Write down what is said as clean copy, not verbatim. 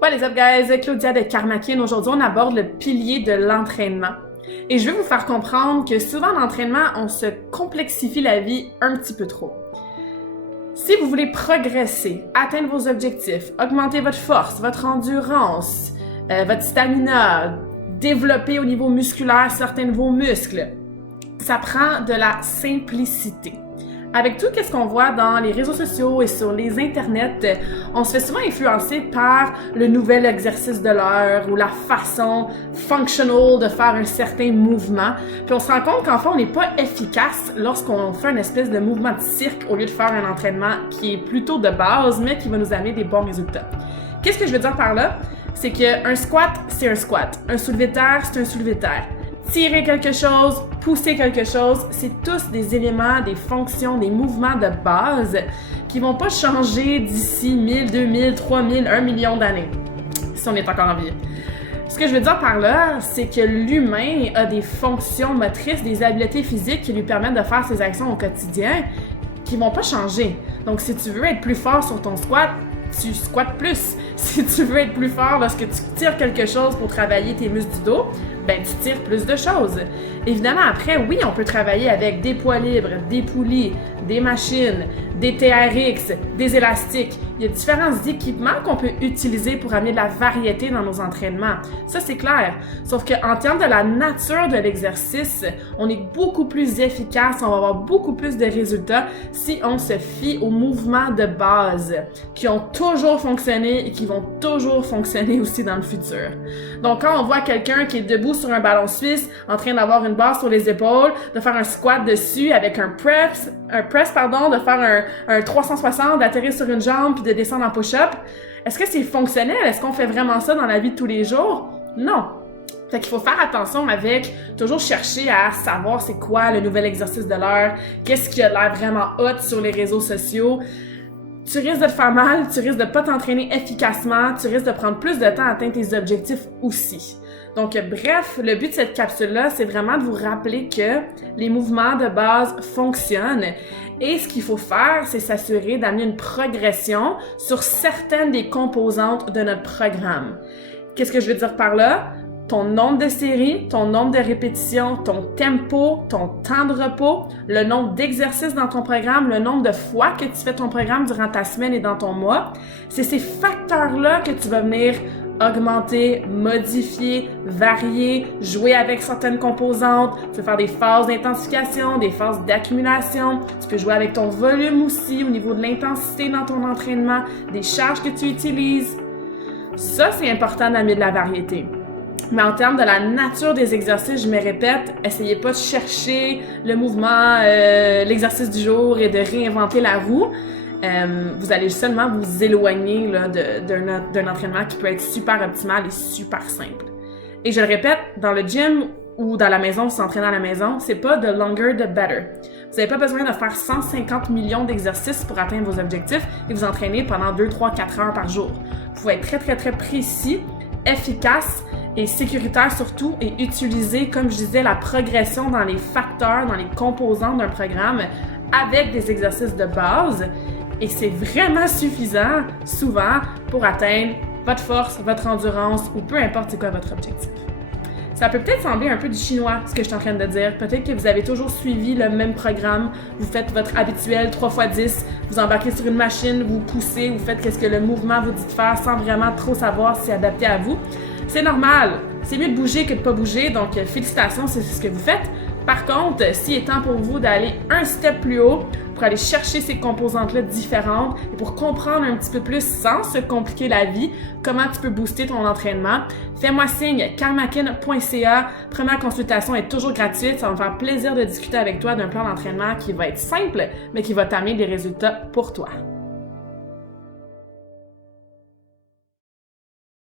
What is up guys, Claudia de Karmakin. Aujourd'hui, on aborde le pilier de l'entraînement. Et je vais vous faire comprendre que souvent en entraînement, on se complexifie la vie un petit peu trop. Si vous voulez progresser, atteindre vos objectifs, augmenter votre force, votre endurance, votre stamina, développer au niveau musculaire certains de vos muscles, ça prend de la simplicité. Avec tout ce qu'on voit dans les réseaux sociaux et sur les internets, on se fait souvent influencer par le nouvel exercice de l'heure ou la façon functional de faire un certain mouvement. Puis on se rend compte qu'en fait, on n'est pas efficace lorsqu'on fait une espèce de mouvement de cirque au lieu de faire un entraînement qui est plutôt de base, mais qui va nous amener des bons résultats. Qu'est-ce que je veux dire par là? C'est qu'un squat, c'est un squat. Un soulevé de terre, c'est un soulevé de terre. Tirer quelque chose, pousser quelque chose, c'est tous des éléments, des fonctions, des mouvements de base qui vont pas changer d'ici 1000, 2000, 3000, 1 million d'années, si on est encore en vie. Ce que je veux dire par là, c'est que l'humain a des fonctions motrices, des habiletés physiques qui lui permettent de faire ses actions au quotidien qui vont pas changer. Donc, si tu veux être plus fort sur ton squat, tu squattes plus. Si tu veux être plus fort lorsque tu tires quelque chose pour travailler tes muscles du dos, ben tu tires plus de choses. Évidemment, après, oui, on peut travailler avec des poids libres, des poulies, des machines, des TRX, des élastiques. Il y a différents équipements qu'on peut utiliser pour amener de la variété dans nos entraînements. Ça, c'est clair. Sauf qu'en termes de la nature de l'exercice, on est beaucoup plus efficace, on va avoir beaucoup plus de résultats si on se fie aux mouvements de base qui ont toujours fonctionné et qui vont toujours fonctionner aussi dans le futur. Donc, quand on voit quelqu'un qui est debout sur un ballon suisse, en train d'avoir une barre sur les épaules, de faire un squat dessus avec un press, de faire un 360, d'atterrir sur une jambe puis de descendre en push-up. Est-ce que c'est fonctionnel? Est-ce qu'on fait vraiment ça dans la vie de tous les jours? Non. Fait qu'il faut faire attention avec toujours chercher à savoir c'est quoi le nouvel exercice de l'heure, qu'est-ce qui a l'air vraiment hot sur les réseaux sociaux. Tu risques de te faire mal, tu risques de pas t'entraîner efficacement, tu risques de prendre plus de temps à atteindre tes objectifs aussi. Donc, bref, le but de cette capsule-là, c'est vraiment de vous rappeler que les mouvements de base fonctionnent et ce qu'il faut faire, c'est s'assurer d'amener une progression sur certaines des composantes de notre programme. Qu'est-ce que je veux dire par là? Ton nombre de séries, ton nombre de répétitions, ton tempo, ton temps de repos, le nombre d'exercices dans ton programme, le nombre de fois que tu fais ton programme durant ta semaine et dans ton mois. C'est ces facteurs-là que tu vas venir augmenter, modifier, varier, jouer avec certaines composantes. Tu peux faire des phases d'intensification, des phases d'accumulation. Tu peux jouer avec ton volume aussi au niveau de l'intensité dans ton entraînement, des charges que tu utilises. Ça, c'est important d'amener de la variété. Mais en termes de la nature des exercices, je me répète, essayez pas de chercher le mouvement, l'exercice du jour et de réinventer la roue. Vous allez seulement vous éloigner là, d'un entraînement qui peut être super optimal et super simple. Et je le répète, dans le gym ou dans la maison, vous s'entraînez à la maison, c'est pas de longer, de better. Vous n'avez pas besoin de faire 150 millions d'exercices pour atteindre vos objectifs et vous entraîner pendant 2, 3, 4 heures par jour. Vous pouvez être très, très, très précis, efficace et sécuritaire surtout et utiliser, comme je disais, la progression dans les facteurs, dans les composantes d'un programme avec des exercices de base. Et c'est vraiment suffisant, souvent, pour atteindre votre force, votre endurance ou peu importe c'est quoi votre objectif. Ça peut peut-être sembler un peu du chinois, ce que je suis en train de dire. Peut-être que vous avez toujours suivi le même programme. Vous faites votre habituel 3x10, vous embarquez sur une machine, vous poussez, vous faites ce que le mouvement vous dit de faire sans vraiment trop savoir si c'est adapté à vous. C'est normal. C'est mieux de bouger que de pas bouger, donc félicitations, c'est ce que vous faites. Par contre, s'il est temps pour vous d'aller un step plus haut, pour aller chercher ces composantes-là différentes et pour comprendre un petit peu plus sans se compliquer la vie, comment tu peux booster ton entraînement, fais-moi signe, karmakin.ca. Première consultation est toujours gratuite. Ça va me faire plaisir de discuter avec toi d'un plan d'entraînement qui va être simple, mais qui va t'amener des résultats pour toi.